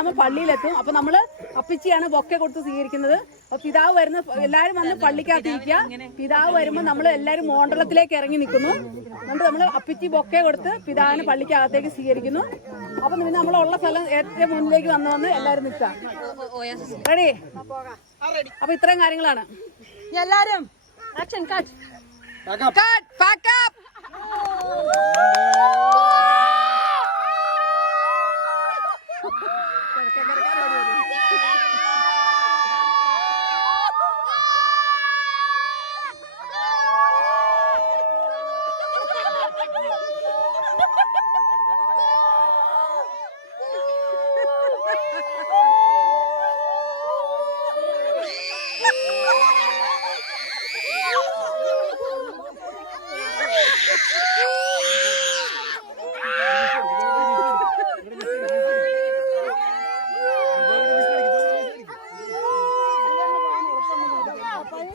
നമ്മൾ പള്ളിയിലെത്തും. അപ്പൊ നമ്മള് അപ്പിച്ചിയാണ് ബൊക്കെ കൊടുത്ത് സ്വീകരിക്കുന്നത്. അപ്പൊ പിതാവ് വരുന്ന എല്ലാരും വന്ന് പള്ളിക്കകത്തിരിക്കുക. പിതാവ് വരുമ്പോൾ നമ്മൾ എല്ലാരും മോണ്ടലത്തിലേക്ക് ഇറങ്ങി നിൽക്കുന്നു. എന്നിട്ട് നമ്മൾ അപ്പിച്ചി ബൊക്കെ കൊടുത്ത് പിതാവിനെ പള്ളിക്കകത്തേക്ക് സ്വീകരിക്കുന്നു. അപ്പൊ പിന്നെ നമ്മളുള്ള സ്ഥലം ഏറ്റവും മുന്നിലേക്ക് വന്ന് എല്ലാരും നിൽക്കാം. റെഡി? അപ്പൊ ഇത്രയും കാര്യങ്ങളാണ്. എല്ലാരും action cut cut pack up.